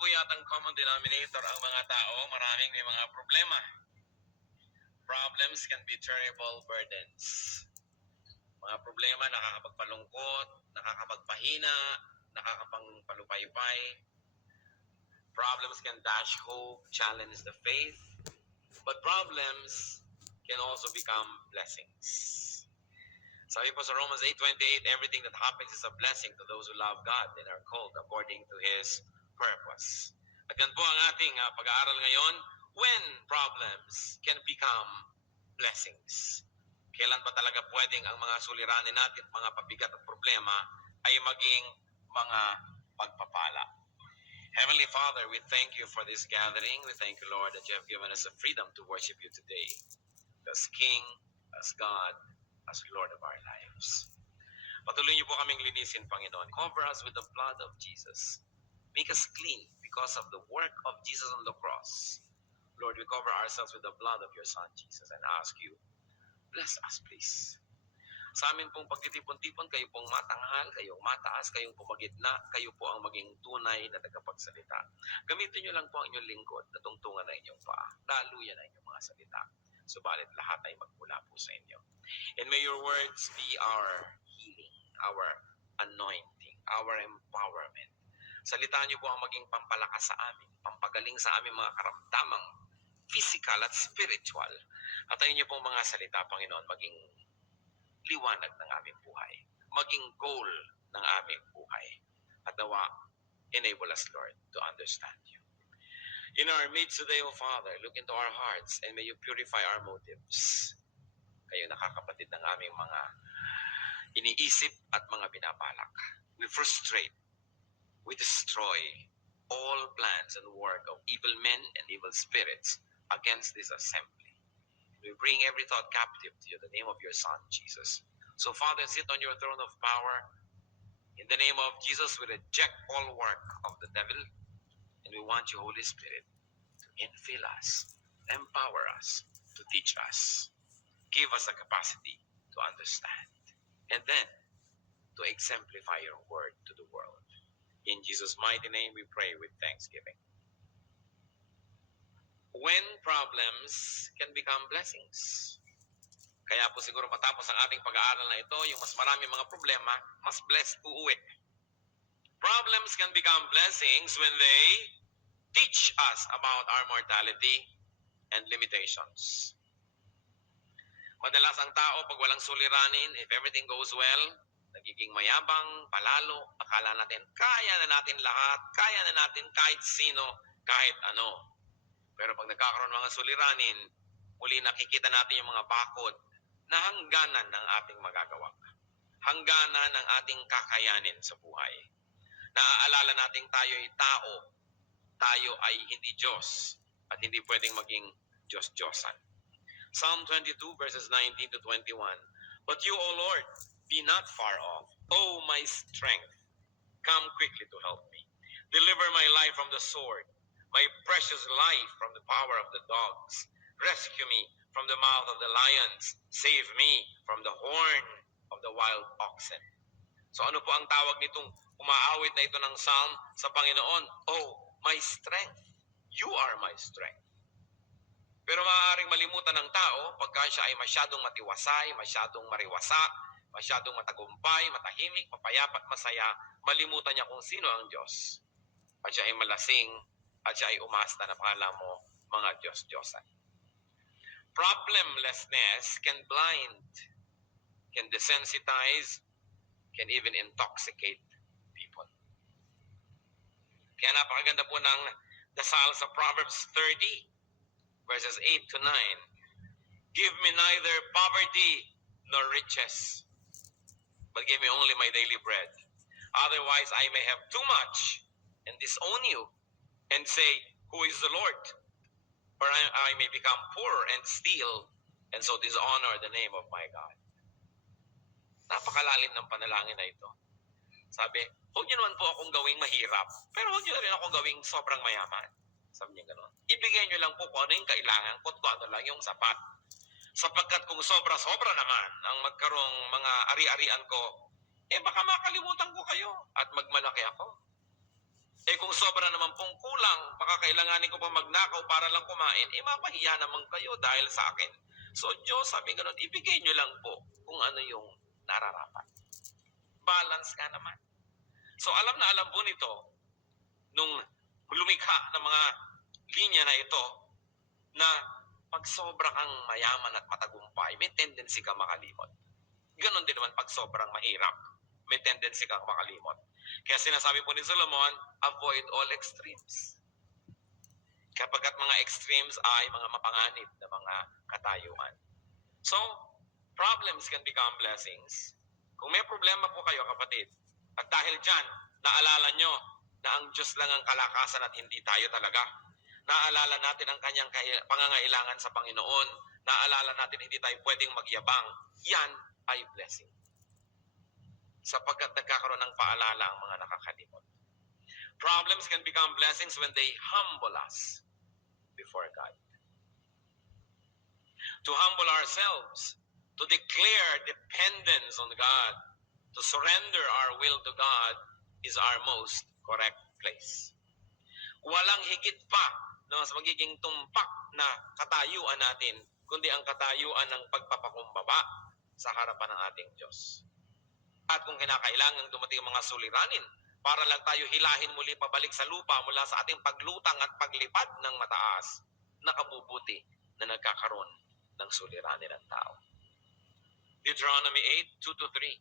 po yatang common denominator ang mga tao, maraming may mga problema. Problems can be terrible burdens. Mga problema nakakapagpalungkot, nakakapagpahina, nakakapagpalupaypay. Problems can dash hope, challenge the faith. But problems can also become blessings. Sabi po sa Romans 8:28, everything that happens is a blessing to those who love God and are called according to His purpose. At yan po ang ating pag-aaral ngayon, when problems can become blessings. Kailan ba talaga pwedeng ang mga suliranin natin, mga pabigat at problema ay maging mga pagpapala? Heavenly Father, we thank you for this gathering. We thank you, Lord, that you have given us the freedom to worship you today as King, as God, as Lord of our lives. Patuloy niyo po kaming linisin, Panginoon. Cover us with the blood of Jesus. Make us clean because of the work of Jesus on the cross. Lord, we cover ourselves with the blood of your Son, Jesus, and ask you, bless us, please. Sa amin pong pagtitipon-tipon, kayo pong matanghal, kayong mataas, kayong pumagitna, kayo po ang maging tunay na tagapagsalita. Gamitin niyo lang po ang inyong lingkod na tungtungan na inyong paa. Daluyan na inyong mga salita. Subalit lahat ay magmula po sa inyo. And may your words be our healing, our anointing, our empowerment. Salitaan niyo po ang maging pampalakas sa amin, pampagaling sa aming mga karamdamang physical at spiritual. At ayun niyo pong mga salita, Panginoon, maging liwanag ng aming buhay, maging goal ng aming buhay. At nawa, enable us, Lord, to understand you. In our midst today, O Father, look into our hearts and may you purify our motives. Kayo nakakapatid ng aming mga iniisip at mga binabalak. We frustrate, we destroy all plans and work of evil men and evil spirits against this assembly. We bring every thought captive to you in the name of your Son, Jesus. So, Father, sit on your throne of power. In the name of Jesus, we reject all work of the devil. And we want you, Holy Spirit, to infill us, empower us, to teach us. Give us the capacity to understand. And then, to exemplify your word to the world. In Jesus' mighty name, we pray with thanksgiving. When problems can become blessings. Kaya po siguro matapos ang ating pag-aaral na ito, yung mas marami mga problema, mas blessed uuwi. Problems can become blessings when they teach us about our mortality and limitations. Madalas ang tao, pag walang suliranin, if everything goes well, nagiging mayabang, palalo, akala natin, kaya na natin lahat, kaya na natin kahit sino, kahit ano. Pero pag nagkakaroon mga suliranin, muli nakikita natin yung mga bakod na hangganan ng ating magagawa. Hangganan ng ating kakayanin sa buhay. Naaalala nating tayo ay tao. Tayo ay hindi Diyos. At hindi pwedeng maging Diyos-Diyosan. Psalm 22 verses 19 to 21. But you, O Lord, be not far off. O my strength, come quickly to help me. Deliver my life from the sword, my precious life from the power of the dogs. Rescue me from the mouth of the lions. Save me from the horn of the wild oxen. So ano po ang tawag nitong umaawit na ito ng psalm sa Panginoon? Oh, my strength. You are my strength. Pero maaaring malimutan ng tao pagka siya ay masyadong matiwasay, masyadong mariwasa, masyadong matagumpay, matahimik, mapayapat, masaya, malimutan niya kung sino ang Diyos. At siya ay malasing, at siya ay umasta na pakala mo mga Diyos-Diyosan. Problemlessness can blind, can desensitize, can even intoxicate people. Kaya napakaganda po ng dasal sa Proverbs 30, verses 8 to 9. Give me neither poverty nor riches, but give me only my daily bread. Otherwise I may have too much and disown you and say, who is the Lord? Or I may become poor and steal and so dishonor the name of my God. Napakalalim ng panalangin na ito. Sabi, huwag niyo naman po akong gawing mahirap, pero huwag niyo na rin akong gawing sobrang mayaman. Sabi niya gano'n. Ibigay niyo lang po kung ano yung kailangan ko at kung ano lang yung sapat. Sapagkat kung sobra-sobra naman ang magkaroong mga ari-arian ko, baka makalimutan ko kayo at magmalaki ako. Eh kung sobra naman pong kulang, baka kailanganin ko pa magnakaw para lang kumain, eh mapahiya naman kayo dahil sa akin. So Diyos, sabi ganun, ibigay nyo lang po kung ano yung nararapat. Balance ka naman. So alam na alam po nito, nung lumikha ng mga linya na ito, na pag sobra kang mayaman at matagumpay, may tendency ka makalimot. Ganon din naman pag sobrang mahirap, may tendency kang makalimot. Kaya sinasabi po ni Solomon, avoid all extremes. Kapagkat mga extremes ay mga mapanganib na mga katayuan. So, problems can become blessings. Kung may problema po kayo, kapatid, at dahil dyan, naalala nyo na ang Diyos lang ang kalakasan at hindi tayo talaga. Naalala natin ang kanyang pangangailangan sa Panginoon. Naalala natin hindi tayo pwedeng magyabang. Yan ay blessing. Sapagkat nagkakaroon ng paalala ang mga nakakalimot. Problems can become blessings when they humble us before God. To humble ourselves, to declare dependence on God, to surrender our will to God is our most correct place. Walang higit pa na mas magiging tumpak na katayuan natin, kundi ang katayuan ng pagpapakumbaba sa harapan ng ating Diyos. At kung kinakailangan dumating ang mga suliranin, para lang tayo hilahin muli pabalik sa lupa mula sa ating paglutang at paglipad ng mataas, nakabubuti na nagkakaroon ng suliranin ng tao. Deuteronomy 8:2-3.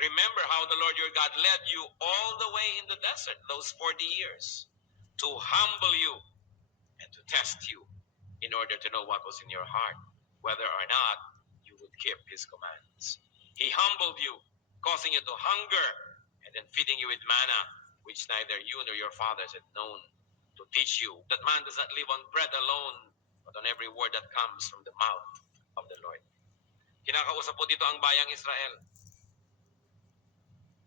Remember how the Lord your God led you all the way in the desert those 40 years to humble you and to test you in order to know what was in your heart, whether or not you would keep His commands. He humbled you, causing you to hunger, and then feeding you with manna, which neither you nor your fathers had known, to teach you that man does not live on bread alone, but on every word that comes from the mouth of the Lord. Kinakausap po dito ang bayang Israel.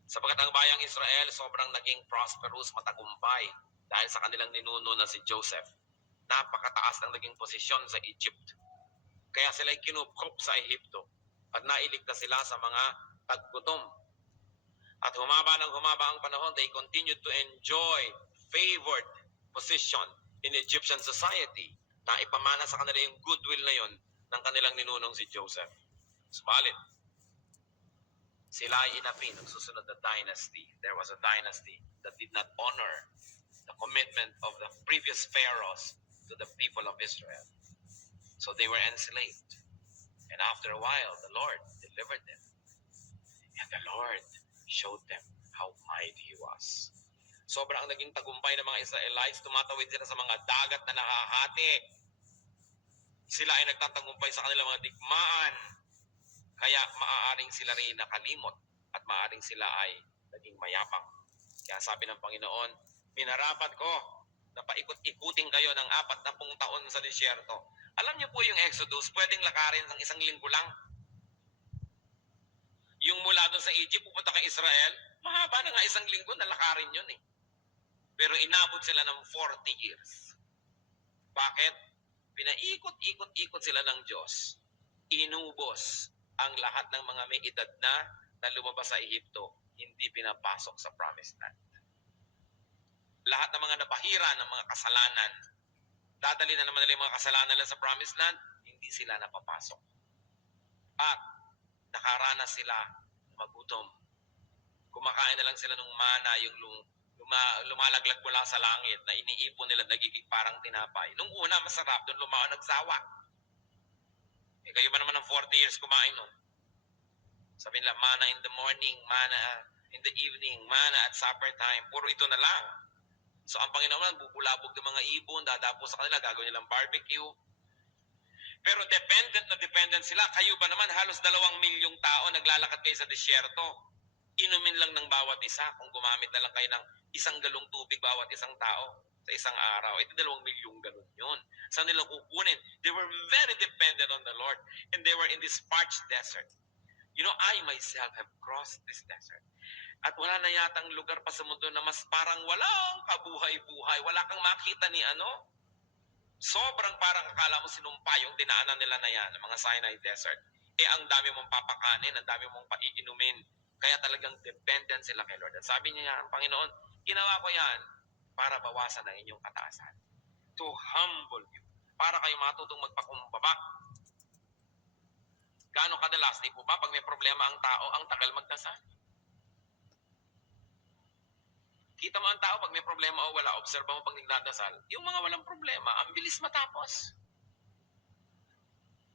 Sapagkat ang bayang Israel sobrang naging prosperous, matagumpay dahil sa kanilang ninuno na si Joseph. Napakataas ng naging posisyon sa Egypt. Kaya sila'y kinupkop sa Ehipto at nailigtas sila sa mga taggutom. At humaba ang panahon, they continued to enjoy favored position in Egyptian society na ipamana sa kanila yung goodwill na yon ng kanilang ninunong si Joseph. Subalit, sila ay inapi ng susunod na dynasty. There was a dynasty that did not honor the commitment of the previous pharaohs to the people of Israel. So they were enslaved. And after a while, the Lord delivered them. And the Lord showed them how mighty He was. Sobrang naging tagumpay ng mga Israelites, tumatawid sila sa mga dagat na nahahati. Sila ay nagtatagumpay sa kanilang mga digmaan. Kaya maaaring sila rin nakalimot at maaaring sila ay naging mayabang. Kaya sabi ng Panginoon, minarapat ko na paikot-ikutin kayo ng 40 taon sa disyerto. Alam niyo po yung Exodus, pwedeng lakarin ng 1 linggo lang. Yung mula doon sa Egypt, pupunta kay Israel, mahaba na nga 1 linggo, nalakarin yun eh. Pero inabot sila ng 40 years. Bakit? Pinaikot-ikot-ikot sila ng Diyos. Inubos ang lahat ng mga may edad na lumabas sa Ehipto, hindi pinapasok sa Promised Land. Lahat ng mga napahira ng mga kasalanan, dadali na naman nila yung mga kasalanan nila sa Promised Land, hindi sila napapasok. At nakaranas sila magutom. Kumakain na lang sila ng mana, yung lumalaglag mula sa langit na iniipon nila, nagiging parang tinapay. Nung una, masarap, doon lumao nagsawa. Eh, kayo ba naman ng 40 years kumain nun? Sabi nila, mana in the morning, mana in the evening, mana at supper time. Puro ito na lang. So ang Panginoon, bubulabog ng mga ibon, dadapo sa kanila, gagawin nilang barbecue. Pero dependent sila. Kayo ba naman, halos 2 milyong tao naglalakad kayo sa disyerto. Inumin lang ng bawat isa kung gumamit na lang kayo ng 1 galong tubig bawat isang tao sa isang araw. Ito 2 milyong galon yun. Saan nila kukunin? They were very dependent on the Lord. And they were in this parched desert. You know, I myself have crossed this desert. At wala na yatang lugar pa sa mundo na mas parang walang kabuhay-buhay. Wala kang makita ni ano. Sobrang parang akala mo sinumpa yung dinaanan nila na yan, mga Sinai Desert. Eh, ang dami mong papakanin, ang dami mong paiinumin. Kaya talagang dependent sila kay Lord. At sabi niya, ang Panginoon, ginawa ko yan para bawasan ang inyong kataasan. To humble you. Para kayo matutong magpakumbaba. Gaano kadalas, di po ba, pag may problema ang tao, ang tagal magdasal? Kita mo ang tao, pag may problema o wala, obserba mo pag nagdadasal, yung mga walang problema, ang bilis matapos.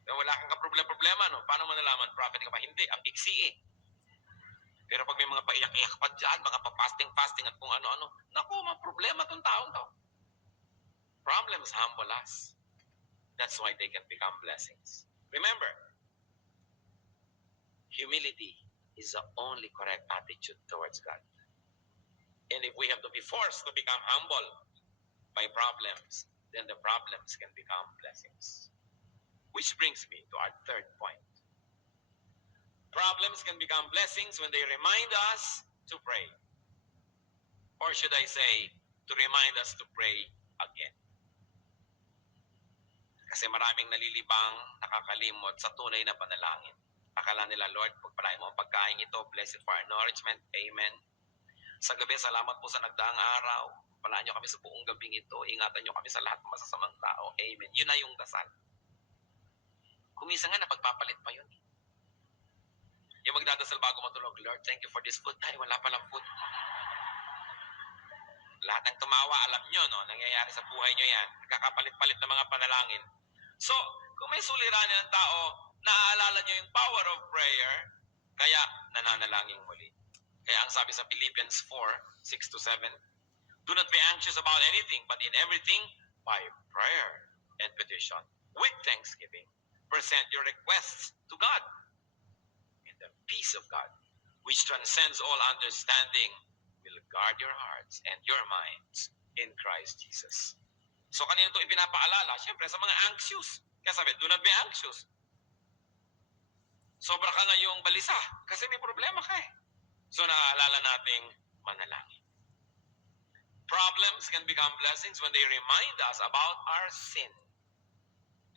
Kaya wala kang problema, no? Paano mo nalaman, prophet ka ba? Hindi, ang iksi eh. Pero pag may mga paiyak-iyak pa dyan, mga pa-fasting at kung ano-ano, naku, mga problema tong taong to. Problems humble us. That's why they can become blessings. Remember, humility is the only correct attitude towards God. And if we have to be forced to become humble by problems, then the problems can become blessings. Which brings me to our third point. Problems can become blessings when they remind us to pray. Or should I say, to remind us to pray again. Kasi maraming nalilibang, nakakalimot sa tunay na panalangin. Akala nila, Lord, pagpalain mo ang pagkain ito, bless it for our nourishment. Amen. Sa gabi, salamat po sa nagdaang araw. Palaan nyo kami sa buong gabing ito. Ingatan nyo kami sa lahat ng masasamang tao. Amen. Yun na yung dasal. Kumisa nga, napagpapalit pa yun. Yung magdadasal bago matulog, Lord, thank you for this food. Ay, wala palang food. Lahat ng tumawa, alam nyo, no? Nangyayari sa buhay nyo yan. Kakapalit-palit ng mga panalangin. So, kung may suliranin ng tao, naaalala nyo yung power of prayer, kaya nananalangin muli. Kaya ang sabi sa Philippians 4:6-7, do not be anxious about anything, but in everything, by prayer and petition, with thanksgiving, present your requests to God. And the peace of God, which transcends all understanding, will guard your hearts and your minds in Christ Jesus. So kanino ito ipinapaalala? Siyempre sa mga anxious. Kaya sabi, do not be anxious. Sobra ka ngayong balisa kasi may problema ka eh. So naaalala nating manalangin. Problems can become blessings when they remind us about our sin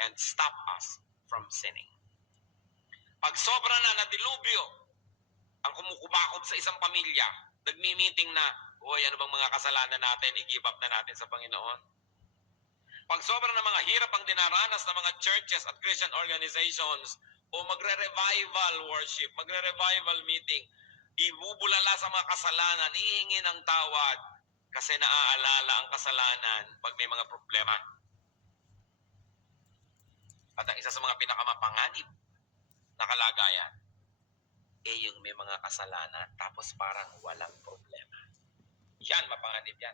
and stop us from sinning. Pag sobra na dilubyo ang kumukubakob sa isang pamilya, nagmi-meeting na, uy, ano bang mga kasalanan natin, i-give up na natin sa Panginoon. Pag sobra na mga hirap ang dinaranas ng mga churches at Christian organizations, o magre-revival worship, magre-revival meeting, ibubulala sa mga kasalanan, ihingi ng tawad, kasi naaalala ang kasalanan pag may mga problema. At ang isa sa mga pinakamapanganib na kalagayan, yung may mga kasalanan, tapos parang walang problema. Yan, mapanganib yan.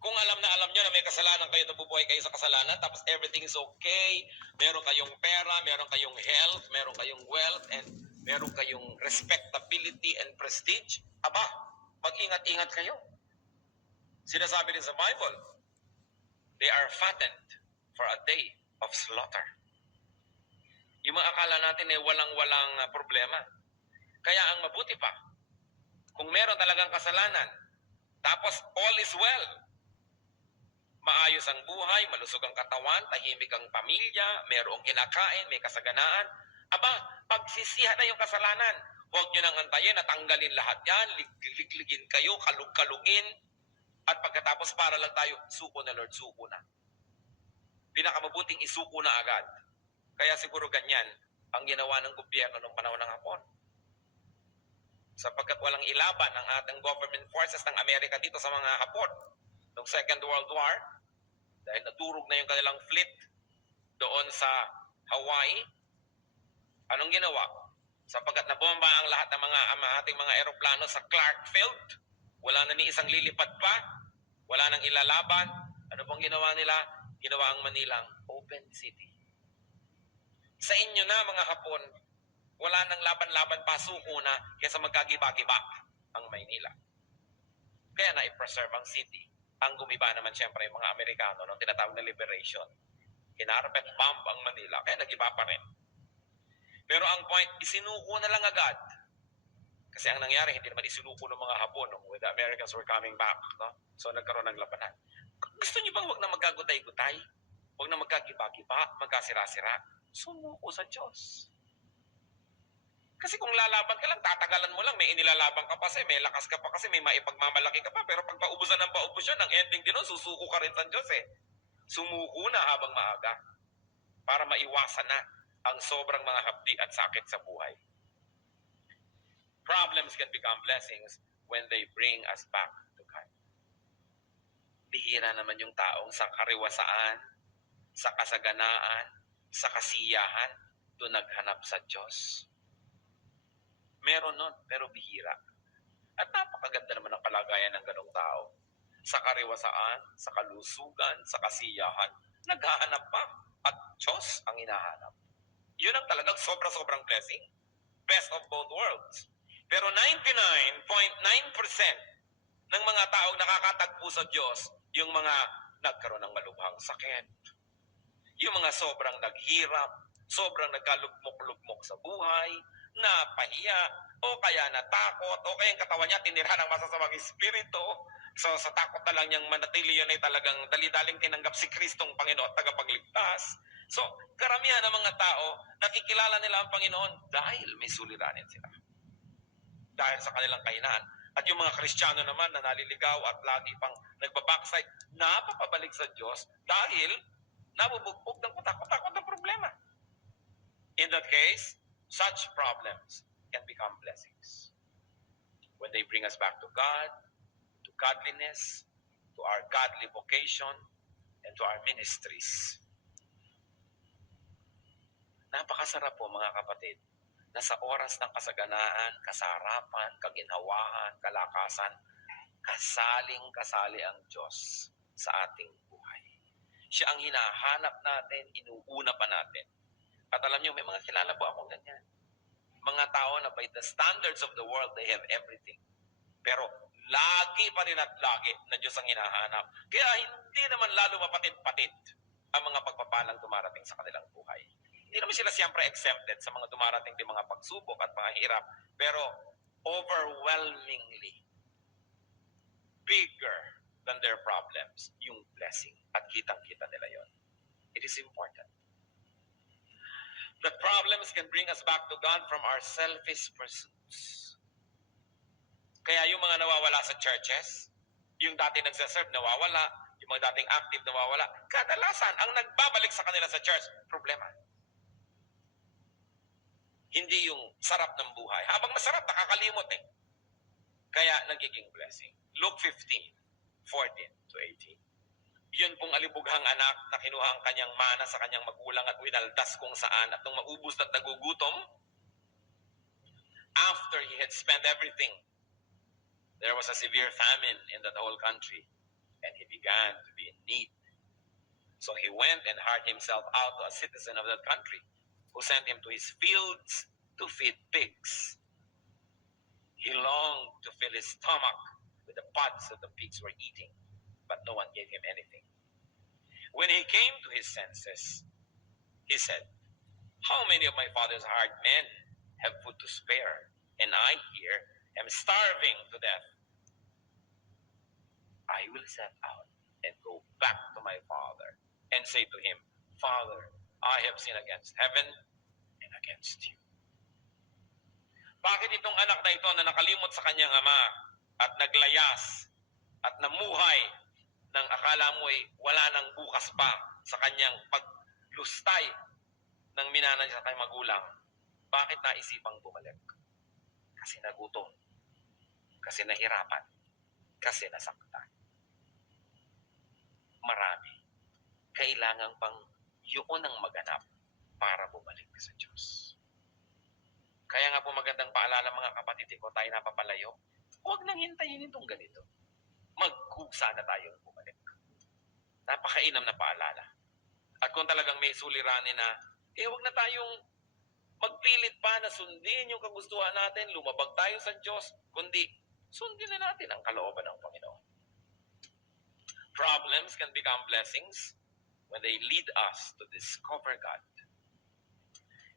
Kung alam nyo na may kasalanan kayo, nabubuhay kayo sa kasalanan, tapos everything is okay, meron kayong pera, meron kayong health, meron kayong wealth, and meron kayong respectability and prestige, aba, mag-ingat-ingat kayo. Sinasabi din sa Bible, they are fattened for a day of slaughter. Yung mga akala natin ay walang problema. Kaya ang mabuti pa, kung meron talagang kasalanan, tapos all is well, maayos ang buhay, malusog ang katawan, tahimik ang pamilya, merong kinakain, may kasaganaan, aba, pagsisihan na yung kasalanan. Huwag nyo nang antayin at tanggalin lahat yan, ligligin kayo, kalug-kalugin, at pagkatapos para lang tayo, suko na Lord, suko na. Pinakamabuting isuko na agad. Kaya siguro ganyan ang ginawa ng gobyerno noong panahon ng Hapon. Sapagkat walang ilaban ang ating government forces ng Amerika dito sa mga Hapon. Noong Second World War, dahil naturog na yung kanilang fleet doon sa Hawaii, anong ginawa? Sapagkat nabomba ang lahat ng ating mga eroplano sa Clark Field, wala na ni isang lilipad pa, wala nang ilalaban, ano pong ginawa nila? Ginawa ang Manilang open city. Sa inyo na mga Hapon, wala nang laban-laban pa, suko na, kaysa magkagiba-giba ang Maynila. Kaya na-preserve ang city. Ang gumiba naman siyempre yung mga Amerikano nung tinatawag na liberation. Kinarpet bomb ang Manila, kaya nagiba pa rin. Pero ang point, isinuko na lang agad. Kasi ang nangyari, hindi naman isinuko ng mga Hapon nung when the Americans were coming back. No? So nagkaroon ng labanan. Gusto niyo bang wag na magkagutay-gutay? Wag na magkagiba-giba, magkasira-sira? Sumuko sa Diyos. Kasi kung lalaban ka lang, tatagalan mo lang, may inilalaban ka pa kasi, may lakas ka pa kasi, may maipagmamalaki ka pa. Pero pag paubusan ng paubos yun, ang ending din nun, susuko ka rin sa Diyos eh. Sumuko na habang maaga para maiwasan na ang sobrang mga hapdi at sakit sa buhay. Problems can become blessings when they bring us back to God. Bihira naman yung taong sa kariwasaan, sa kasaganaan, sa kasiyahan, doon naghanap sa Diyos. Meron nun, pero bihira. At napakaganda naman ang kalagayan ng ganong tao. Sa kariwasaan, sa kalusugan, sa kasiyahan, naghahanap pa. At Diyos ang hinahanap. Yun ang talagang sobra-sobrang blessing. Best of both worlds. Pero 99.9% ng mga taong nakakatagpo sa Diyos, yung mga nagkaroon ng malubhang sakit, yung mga sobrang naghirap, sobrang nagkalugmok-lugmok sa buhay, napahiya, o kaya natakot, o kaya yung katawan niya tinira ng masasamang espiritu. So sa takot na lang niyang manatili, yun ay talagang dali-daling tinanggap si Kristong Panginoon at tagapagligtas. So karamihan ng mga tao, nakikilala nila ang Panginoon dahil may suliranin sila. Dahil sa kanilang kahinaan. At yung mga Kristiyano naman na naliligaw at lagi pang nagbabackside, napapabalik sa Diyos dahil nabubugbog ng kutakot-takot ng problema. In that case, such problems can become blessings. When they bring us back to God, to godliness, to our godly vocation, and to our ministries. Napakasarap po mga kapatid, na sa oras ng kasaganaan, kasarapan, kaginhawaan, kalakasan, kasaling-kasali ang Diyos sa ating buhay. Siya ang hinahanap natin, inuuna pa natin. At alam niyo, may mga kilala po akong ganyan. Mga tao na by the standards of the world, they have everything. Pero lagi pa rin at lagi na Diyos ang hinahanap. Kaya hindi naman lalo mapatid-patid ang mga pagpapalang dumarating sa kanilang buhay. Hindi naman sila siyempre exempted sa mga dumarating din mga pagsubok at mga hirap. Pero overwhelmingly bigger than their problems, yung blessing. At kitang-kita nila yon. It is important. The problems can bring us back to God from our selfish pursuits. Kaya yung mga nawawala sa churches, yung dati nagsaserve nawawala, yung mga dating active nawawala, kadalasan ang nagbabalik sa kanila sa church, problema. Hindi yung sarap ng buhay. Habang masarap, nakakalimot eh. Kaya nagiging blessing. Luke 15:14-18. Yun pong alibughang anak na kinuha ang kanyang mana sa kanyang magulang at winaldas kung saan, at nung maubos at nagugutom, after he had spent everything, there was a severe famine in that whole country, and he began to be in need. So he went and hired himself out to a citizen of that country, who sent him to his fields to feed pigs. He longed to fill his stomach with the pods that the pigs were eating, but no one gave him anything. When he came to his senses, he said, "How many of my father's hired men have food to spare, and I here am starving to death? I will set out and go back to my father and say to him, Father, I have sinned against heaven and against you." Bakit itong anak na ito na nakalimot sa kanyang ama at naglayas at namuhay nang akala mo ay wala nang bukas pa sa kanyang paglustay ng minana niya sa kanyang magulang, bakit naisipang bumalik? Kasi nagutom, kasi nahirapan, kasi nasaktan. Marami. Kailangan pang yun ang maganap para bumalik sa Diyos. Kaya nga po magandang paalala mga kapatid, kung tayo napapalayo, huwag nang hintayin itong ganito. Magkusa na tayong bumalik. Napakainam na paalala. At kung talagang may suliranin na, huwag na tayong magpilit pa na sundin yung kagustuhan natin, lumabag tayo sa Diyos, kundi sundin na natin ang kalooban ng Panginoon. Problems can become blessings when they lead us to discover God.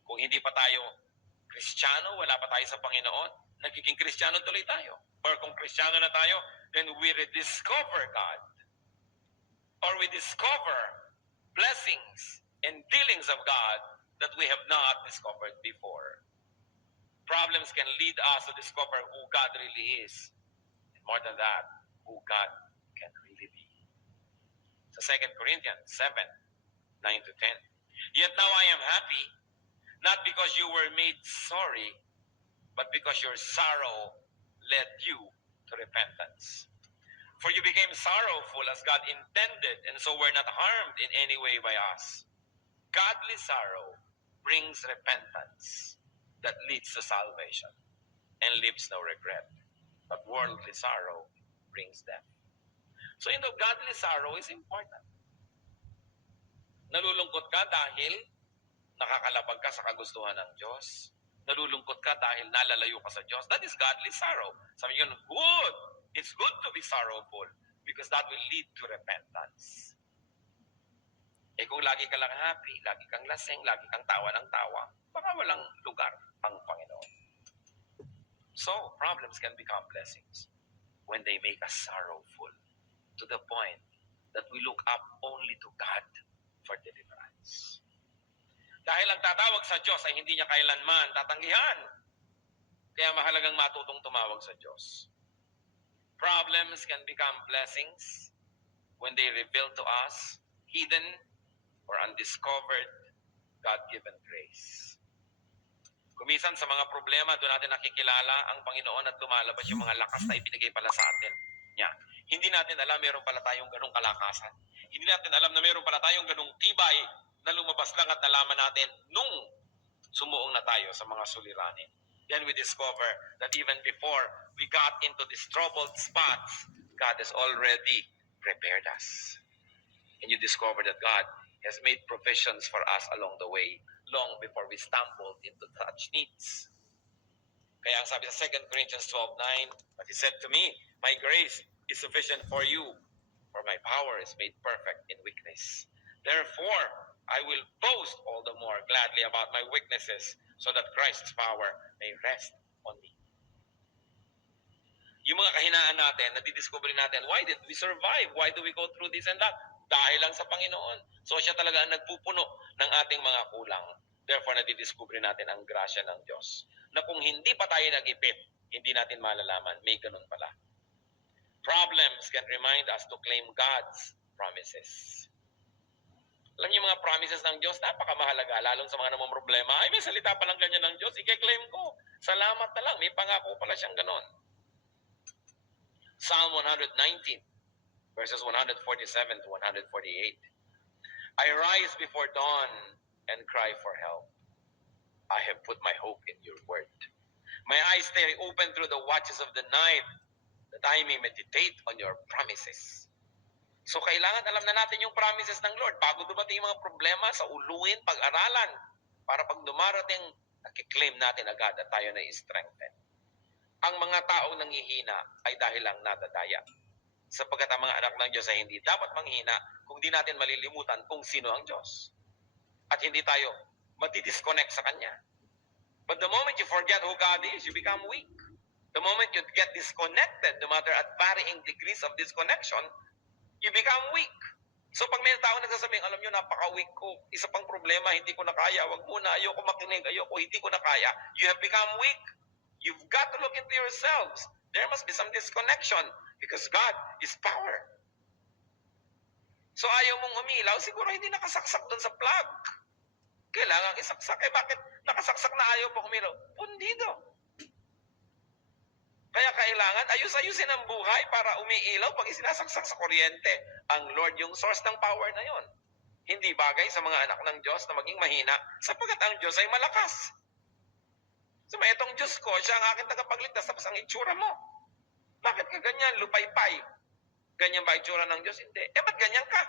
Kung hindi pa tayo Kristiyano, wala pa tayo sa Panginoon, nagiging Kristiyano tuloy tayo. Or kung Kristiyano na tayo, then we rediscover God. Or we discover blessings and dealings of God that we have not discovered before. Problems can lead us to discover who God really is. And more than that, who God can really be. Sa 2 Corinthians 7, 9 to 10. Yet now I am happy, not because you were made sorry, but because your sorrow led you to repentance. For you became sorrowful as God intended, and so were not harmed in any way by us. Godly sorrow brings repentance that leads to salvation and leaves no regret. But worldly sorrow brings death. So godly sorrow is important. Nalulungkot ka dahil nakakalabag ka sa kagustuhan ng Diyos. Nalulungkot ka dahil nalalayo ka sa Diyos. That is godly sorrow. Sabi yun, good. It's good to be sorrowful because that will lead to repentance. Eh kung lagi ka lang happy, lagi kang lasing, lagi kang tawa ng tawa, baka walang lugar ang Panginoon. So, problems can become blessings when they make us sorrowful to the point that we look up only to God for deliverance. Dahil ang tatawag sa Diyos ay hindi niya kailanman tatanggihan. Kaya mahalagang matutong tumawag sa Diyos. Problems can become blessings when they reveal to us hidden or undiscovered God-given grace. Kumisan sa mga problema, doon natin nakikilala ang Panginoon at lumalabas yung mga lakas na ibinigay pala sa atin niya. Hindi natin alam meron pala tayong ganong kalakasan. Hindi natin alam na meron pala tayong ganong tibay na lumabas lang at nalaman natin nung sumuong na tayo sa mga suliranin. Then we discover that even before we got into these troubled spots, God has already prepared us. And you discover that God has made provisions for us along the way, long before we stumbled into such needs. Kaya ang sabi sa 2 Corinthians 12:9, but He said to me, my grace is sufficient for you, for my power is made perfect in weakness. Therefore, I will boast all the more gladly about my weaknesses, so that Christ's power may rest on me. Yung mga kahinaan natin, nadidiscover natin, why did we survive? Why do we go through this and that? Dahil lang sa Panginoon. So siya talaga ang nagpupuno ng ating mga kulang. Therefore, nadidiscover natin ang grasya ng Diyos. Na kung hindi pa tayo nag-ipit, hindi natin malalaman, may ganun pala. Problems can remind us to claim God's promises. Alam niyo mga promises ng Diyos, napakamahalaga, lalong sa mga namang problema. Ay, may salita pa lang ganyan ng Diyos, i-claim ko. Salamat na lang, may pangako pala siyang ganon. Psalm 119, verses 147 to 148. I rise before dawn and cry for help. I have put my hope in your word. My eyes stay open through the watches of the night, that I may meditate on your promises. So kailangan alam na natin yung promises ng Lord bago dumating yung mga problema sa uluin, pag-aralan, para pag dumarating, nakiklaim natin agad at tayo na i-strengthen. Ang mga taong nanghihina ay dahil lang nadadaya. Sapagkat ang mga anak ng Diyos ay hindi dapat manghina kung di natin malilimutan kung sino ang Diyos. At hindi tayo matidisconnect sa Kanya. But the moment you forget who God is, you become weak. The moment you get disconnected, no matter at varying degrees of disconnection, you become weak. So pag may tao nagsasabing, alam nyo, napaka-weak ko, isa pang problema, hindi ko na kaya, wag muna, ayoko makinig, ayoko, hindi ko na kaya, you have become weak. You've got to look into yourselves. There must be some disconnection because God is power. So ayaw mong umilaw, siguro hindi nakasaksak doon sa plug. Kailangan isaksak. Eh bakit nakasaksak na ayaw pa umilaw? Pundido. Kaya kailangan ayus-ayusin ang buhay para umiilaw pag isinasaksak sa kuryente. Ang Lord yung source ng power na yon. Hindi bagay sa mga anak ng Diyos na maging mahina sapagkat ang Diyos ay malakas. So may itong Diyos ko, siya ang aking tagapagligtas, tapos ang itsura mo. Bakit ka ganyan? Lupay-pay. Ganyan ba itsura ng Diyos? Hindi. Eh, ba't ganyan ka?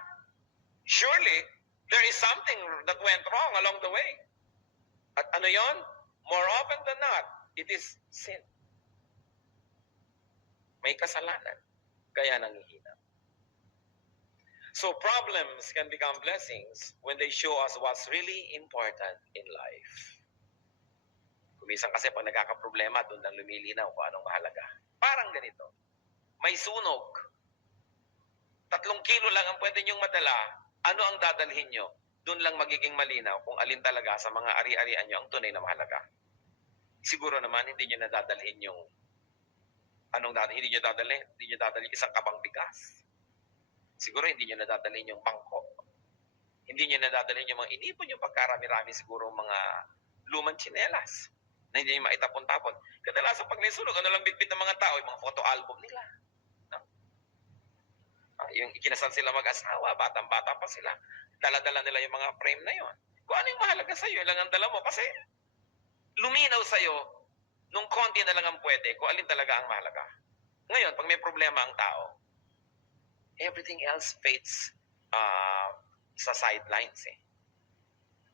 Surely, there is something that went wrong along the way. At ano yon? More often than not, it is sin. May kasalanan. Kaya nanghihina. So problems can become blessings when they show us what's really important in life. Kumisan kasi pag nagkakaproblema, doon lang lumilinaw kung anong mahalaga. Parang ganito. May sunog. 3 kilo lang ang pwede niyong madala. Ano ang dadalhin niyo? Doon lang magiging malinaw kung alin talaga sa mga ari-arian niyo ang tunay na mahalaga. Siguro naman hindi niyo nadadalhin yung hindi niyo dadalhin? Hindi niyo dadalhin isang kabang bigas. Siguro hindi niyo nadadalhin yung bangko. Hindi niyo nadadalhin yung mga inipon yung pagkarami-rami siguro mga lumang tsinelas na hindi niyo maitapon-tapon. Kadalasan pag may sunog, ano lang bitbit ng mga tao? Yung mga photo album nila. No? Yung ikinasal sila mag-asawa, batang-bata pa sila. Dala-dala nila yung mga frame na yon. Kung ano yung mahalaga sa'yo, ilang ang dala mo. Kasi luminaw sa'yo, nung konti na lang ang pwede, kung alin talaga ang mahalaga. Ngayon, pag may problema ang tao, everything else fades sa sidelines eh.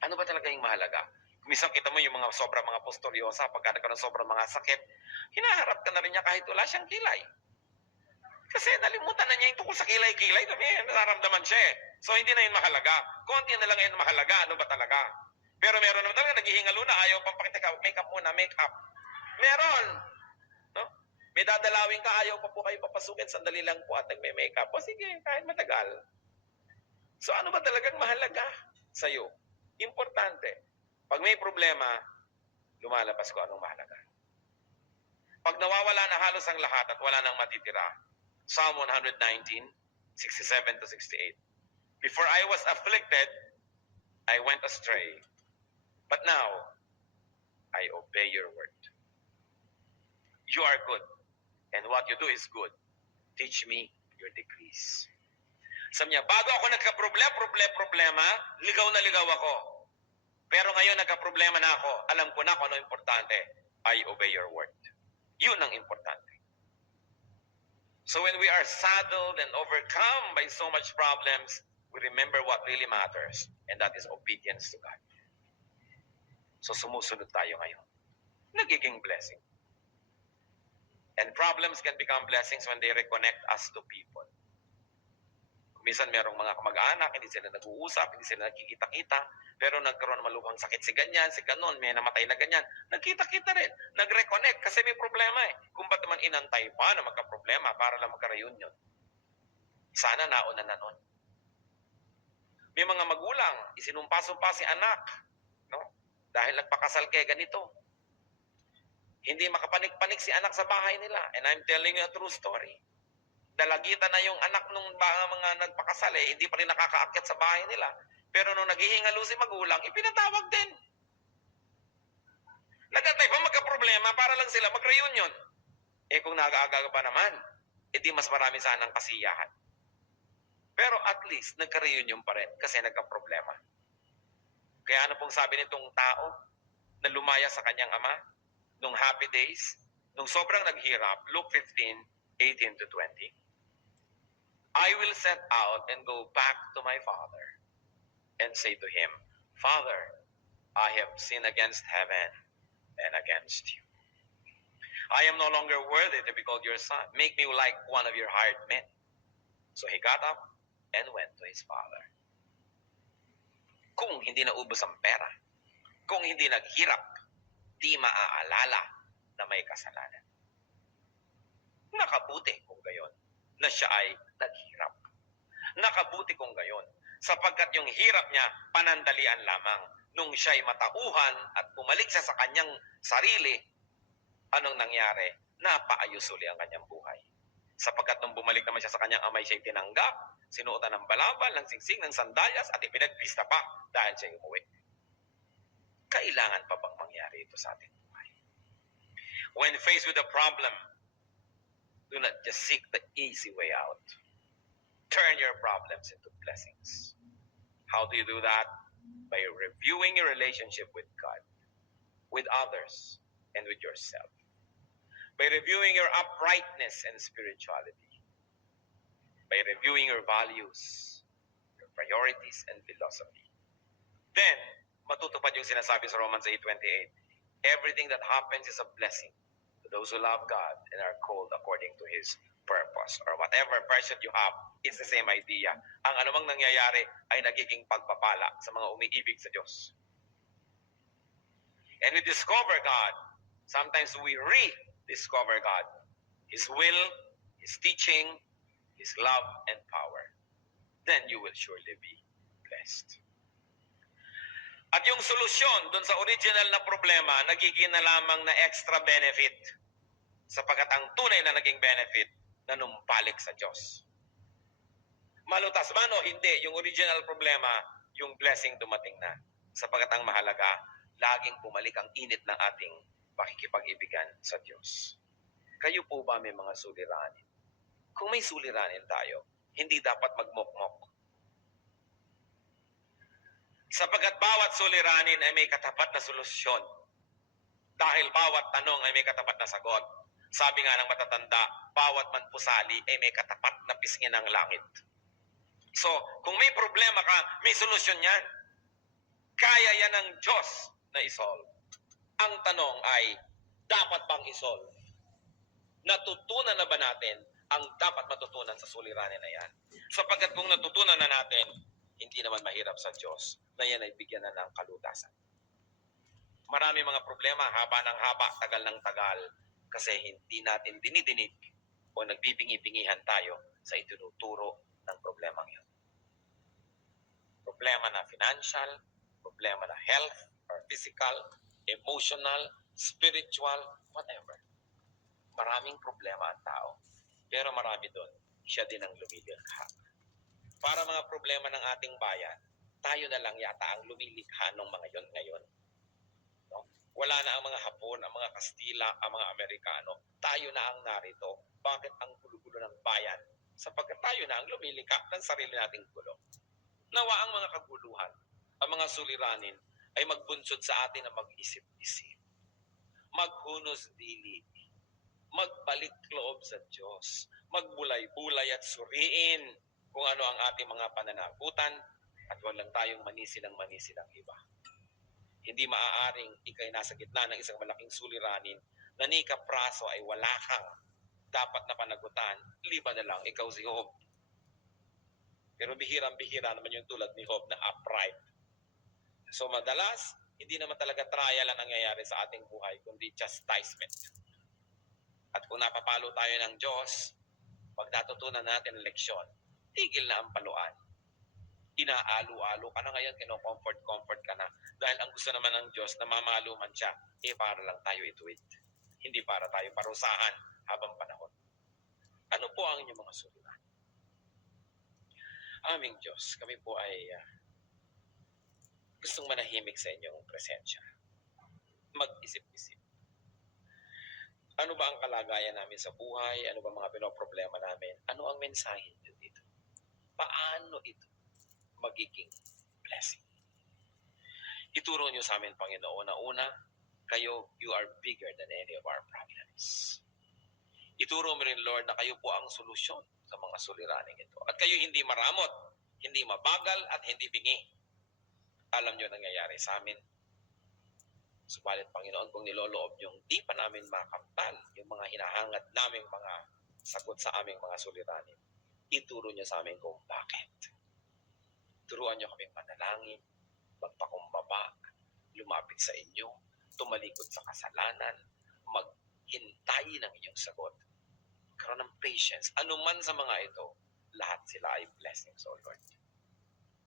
Ano ba talaga yung mahalaga? Minsan kita mo yung mga sobrang mga posturyosa, pagka nagkaroon sobrang mga sakit, hinaharap ka na rin niya kahit wala siyang kilay. Kasi nalimutan na niya yung tungkol sa kilay-kilay, nararamdaman siya eh. So hindi na yun mahalaga. Konti na lang yun mahalaga, ano ba talaga? Pero meron naman talaga, naghihingalo na, ayaw pang pakita ka, make up muna, make up. Meron! No? May dadalawin ka, ayaw pa po kayo papasukin, sandali lang po at nagme-make up. O sige, kahit matagal. So ano ba talagang mahalaga sa'yo? Importante. Pag may problema, lumalabas ko anong mahalaga. Pag nawawala na halos ang lahat at wala nang matitira, Psalm 119, 67 to 68. Before I was afflicted, I went astray. But now, I obey your word. You are good, and what you do is good. Teach me your decrees. Sabi niya, bago ako nagka-problema, ligaw na ligaw ako. Pero ngayon nagka-problema na ako, alam ko na kung ano importante. I obey your word. Yun ang importante. So when we are saddled and overcome by so much problems, we remember what really matters, and that is obedience to God. So sumusunod tayo ngayon. Nagiging blessing. And problems can become blessings when they reconnect us to people. Minsan merong mga kamag-anak, hindi sila nag-uusap, hindi sila nagkikita-kita, pero nagkaroon ng maluhang sakit si ganyan, si ganon, may namatay na ganyan. Nagkita-kita rin, nag-reconnect kasi may problema eh. Kung ba't naman inantay pa na magka-problema para lang magka-reunion? Sana nauna na nun. May mga magulang, isinumpa-sumpa si anak, no? Dahil nagpakasal kay ganito. Hindi makapanik-panik si anak sa bahay nila. And I'm telling you a true story. Dalagitan na yung anak nung mga nagpakasal eh, hindi pa rin nakakaakyat sa bahay nila. Pero nung naghihingalo si magulang, ipinatawag din. Nagantay pa magka-problema para lang sila mag-reunion. Eh kung nag-aaga pa naman, edi mas marami sanang kasiyahan. Pero at least, nagka-reunion pa rin kasi nagka-problema. Kaya ano pong sabi nitong tao na lumaya sa kanyang ama nung happy days, nung sobrang naghirap, Luke 15, 18 to 20. I will set out and go back to my father and say to him, Father, I have sinned against heaven and against you. I am no longer worthy to be called your son. Make me like one of your hired men. So he got up and went to his father. Kung hindi naubos ang pera, kung hindi naghirap, di maaalala na may kasalanan. Nakabuti kung gayon na siya ay naghirap. Nakabuti kung gayon sapagkat yung hirap niya panandalian lamang. Nung siya ay matauhan at bumalik siya sa kanyang sarili, anong nangyari? Napaayos uli ang kanyang buhay. Sapagkat nung bumalik naman siya sa kanyang amay, siya'y tinanggap, sinuotan ng balabal, ng singsing, ng sandalyas, at ipinagpista pa dahil siya'y umuwi. Kailangan pa bang mangyari ito sa ating buhay? When faced with a problem, do not just seek the easy way out. Turn your problems into blessings. How do you do that? By reviewing your relationship with God, with others, and with yourself. By reviewing your uprightness and spirituality. By reviewing your values, your priorities, and philosophy. Then, matutupad yung sinasabi sa Romans 8:28. Everything that happens is a blessing to those who love God and are called according to His purpose. Or whatever version you have, it's the same idea. Ang anumang nangyayari ay nagiging pagpapala sa mga umiibig sa Diyos. And we discover God. Sometimes we rediscover God. His will, His teaching, His love and power. Then you will surely be blessed. At yung solusyon dun sa original na problema, nagiging na lamang na extra benefit. Sapagkat ang tunay na naging benefit, nanumbalik sa Diyos. Malutas man o hindi, yung original problema, yung blessing dumating na. Sapagkat ang mahalaga, laging bumalik ang init ng ating pakikipag-ibigan sa Diyos. Kayo po ba may mga suliranin? Kung may suliranin tayo, hindi dapat magmokmok. Sapagkat bawat suliranin ay may katapat na solusyon. Dahil bawat tanong ay may katapat na sagot. Sabi nga ng matatanda, bawat manpusali ay may katapat na pisngi ng langit. So, kung may problema ka, may solusyon yan. Kaya yan ng Diyos na isolve. Ang tanong ay, dapat bang isolve? Natutunan na ba natin ang dapat matutunan sa suliranin na yan? Sapagkat kung natutunan na natin, hindi naman mahirap sa Diyos na yan ay bigyan na ng kalutasan. Marami mga problema, haba ng haba, tagal ng tagal, kasi hindi natin dinidinig o nagbibingi-bingihan tayo sa itinuturo ng problemang yun. Problema na financial, problema na health or physical, emotional, spiritual, whatever. Maraming problema ang tao, pero marami doon, siya din ang lumilikha. Para mga problema ng ating bayan, tayo na lang yata ang lumilikha ng mga yon ngayon. No? Wala na ang mga Hapon, ang mga Kastila, ang mga Amerikano. Tayo na ang narito. Bakit ang gulo-gulo ng bayan? Sapagkat tayo na ang lumilikha ng sarili nating gulo. Nawa ang mga kaguluhan, ang mga suliranin, ay magbunsod sa atin na mag-isip-isip. Maghunos dili. Magbalik loob sa Diyos. Magbulay-bulay at suriin kung ano ang ating mga pananagutan at huwag lang tayong manisilang iba. Hindi maaaring ikay nasa gitna ng isang malaking suliranin na ni kapraso ay wala kang dapat na panagutan, liba na lang ikaw si Job. Pero bihirang-bihira naman yung tulad ni Job na upright. So madalas, hindi naman talaga trial ang nangyayari sa ating buhay, kundi chastisement. At kung napapalo tayo ng Diyos, pag natutunan natin ang leksyon, tigil na ang paluan. Inaalu-alu ka na ngayon, kino-comfort ka na. Dahil ang gusto naman ng Diyos na mamalo man siya, para lang tayo ituwid. Hindi para tayo parusahan habang panahon. Ano po ang inyong mga suliranin? Aming Diyos, kami po ay gustong manahimik sa inyong presensya. Mag-isip-isip. Ano ba ang kalagayan namin sa buhay? Ano ba mga pinoproblema namin? Ano ang mensahe nyo dito? Paano ito magiging blessing? Ituro nyo sa amin, Panginoon, na una, kayo, you are bigger than any of our problems. Ituro mo rin, Lord, na kayo po ang solusyon sa mga suliraning ito. At kayo hindi maramot, hindi mabagal, at hindi bingi. Alam nyo nangyayari sa amin. Subalit, Panginoon, kung niloloob nyo, di pa namin makamtan yung mga hinahangad naming mga sagot sa aming mga suliranin. Ituro nyo sa amin kung bakit. Turuan nyo kaming manalangin, magpakumbaba, lumapit sa inyo, tumalikod sa kasalanan, maghintay ng inyong sagot. Karoon ng patience. Ano man sa mga ito, lahat sila ay blessings, O Lord.